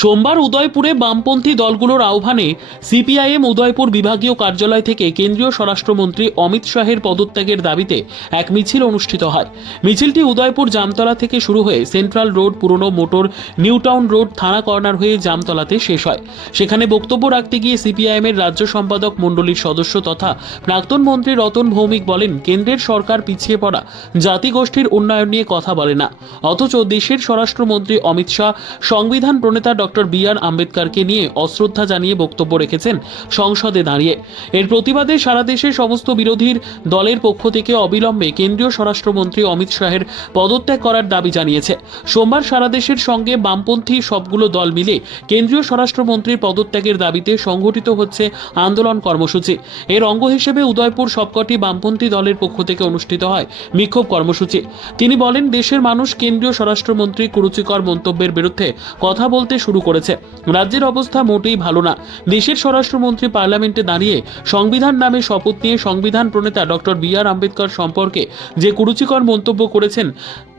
সোমবার উদয়পুরে বামপন্থী দলগুলোর আহ্বানে সিপিআইএম উদয়পুর বিভাগীয় কার্যালয় থেকে কেন্দ্রীয় স্বরাষ্ট্রমন্ত্রী অমিত শাহের পদত্যাগের দাবিতে এক মিছিল অনুষ্ঠিত হয়। মিছিলটি উদয়পুর জামতলা থেকে শুরু হয়ে সেন্ট্রাল রোড, পুরনো মোটর, নিউটাউন রোড, থানা কর্নার হয়ে জামতলাতে শেষ হয়। সেখানে বক্তব্য রাখতে গিয়ে সিপিআইএম এর রাজ্য সম্পাদক মণ্ডলীর সদস্য তথা প্রাক্তন মন্ত্রী রতন ভৌমিক বলেন, কেন্দ্রের সরকার পিছিয়ে পড়া, জাতিগোষ্ঠীর উন্নয়ন নিয়ে কথা বলে না। অথচ দেশের স্বরাষ্ট্রমন্ত্রী অমিত শাহ, সংবিধান প্রণেতা ডক্টর বি আর আম্বেদকরকে নিয়ে অশ্রদ্ধা জানিয়ে বক্তব্য রেখেছেন সংসদে দাঁড়িয়ে। এর প্রতিবাদে সারা দেশে সমস্ত বিরোধীর দলের পক্ষ থেকে অবিলম্বে কেন্দ্রীয় স্বরাষ্ট্রমন্ত্রী অমিত শাহের পদত্যাগ করার দাবি জানিয়েছে। সোমবার সারা দেশের সঙ্গে বামপন্থী সবগুলো দল মিলে কেন্দ্রীয় স্বরাষ্ট্রমন্ত্রীর পদত্যাগের দাবিতে সংঘটিত হচ্ছে আন্দোলন কর্মসূচি। এর অঙ্গ হিসেবে উদয়পুর সবকটি বামপন্থী দলের পক্ষ থেকে অনুষ্ঠিত হয় বিক্ষোভ কর্মসূচি। তিনি বলেন, দেশের মানুষ কেন্দ্রীয় স্বরাষ্ট্রমন্ত্রী কুরুচিকর মন্তব্যের বিরুদ্ধে কথা বলতে শুরু করেছে। রাজ্যের অবস্থা মোটেই ভালো না। দেশের স্বরাষ্ট্রমন্ত্রী পার্লামেন্টে দাঁড়িয়ে সংবিধান নামে শপথ নিয়ে সংবিধান প্রণেতা ডক্টর বি আর আম্বেদকর সম্পর্কে যে কুরুচিকর মন্তব্য করেছেন,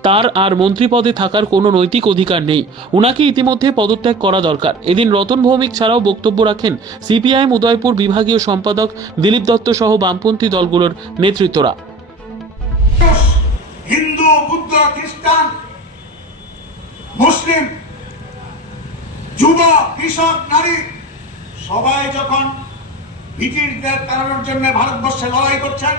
তার আর মন্ত্রী পদে থাকার কোনো নৈতিক অধিকার নেই। উনাকে ইতিমধ্যে পদত্যাগ করা দরকার। এদিন রতন ভৌমিক ছাড়াও বক্তব্য রাখেন সিপিআইএম উদয়পুর বিভাগীয় সম্পাদক দিলীপ দত্ত সহ বামপন্থী দলগুলোর নেতৃত্বরা। হিন্দু, বুদ্ধ, খ্রিস্টান, মুসলিম যুব কৃষক নারী সবাই যখন ব্রিটিশদের তাড়ানোর জন্য ভারতবর্ষে লড়াই করছেন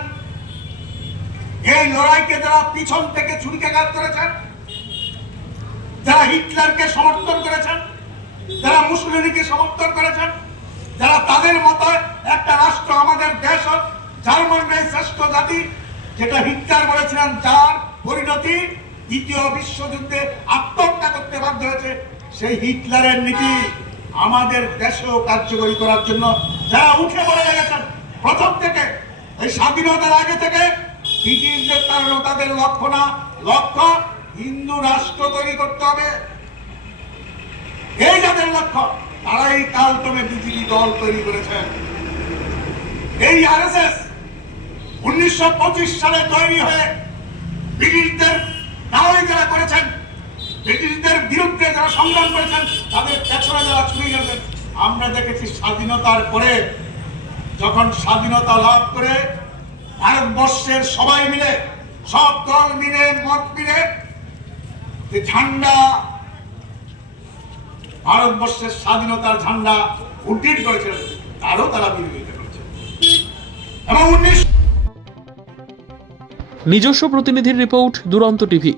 এই লড়াইকে যারা পিছন থেকে ছুরিকাঘাত করেছেন যারা হিটলারকে সমর্থন করেছেন যারা মুসলিমকে সমর্থন করেছেন যারা তাদের মতো একটা রাষ্ট্র আমাদের দেশ হোক, জার্মানরাই শ্রেষ্ঠ জাতি যেটা হিটলার বলেছিলেন যার পরিণতি দ্বিতীয় বিশ্বযুদ্ধে আত্মহত্যা করতে বাধ্য হয়েছে। সেই হিটলারের নীতি আমাদের দেশেও কার্যকরী করার জন্য যারা উঠে পড়ে লেগেছেন প্রথম থেকে, এই স্বাধীনতার আগে থেকে ব্রিটিশদের কারণে তাদের লক্ষ্য না। লক্ষ্য, হিন্দু রাষ্ট্র তৈরি করতে হবে। এই যাদের লক্ষ্য, তারাই কালক্রমে বিজেপি দল তৈরি করেছেন। এই আর এস এস উনিশশো পঁচিশ সালে তৈরি হয়ে ব্রিটিশদের দাওয়াই যারা করেছেন ব্রিটিশদের বিরুদ্ধে যারা সংগ্রাম করেছেন, তাদের পেছনে যারা ছুটে গেছেন, আমরা দেখেছি স্বাধীনতার পরে, যখন স্বাধীনতা লাভ করে ভারতবর্ষের সবাই মিলে, সব দল মিলে, মত মিলে ঝান্ডা, ভারতবর্ষের স্বাধীনতার ঝান্ডা উড্ডীন করেছিলেন তারও তারা বিরোধিতা করেছে এবং উনিশ নিজস্ব প্রতিনিধির রিপোর্ট, দুরন্ত টিভি।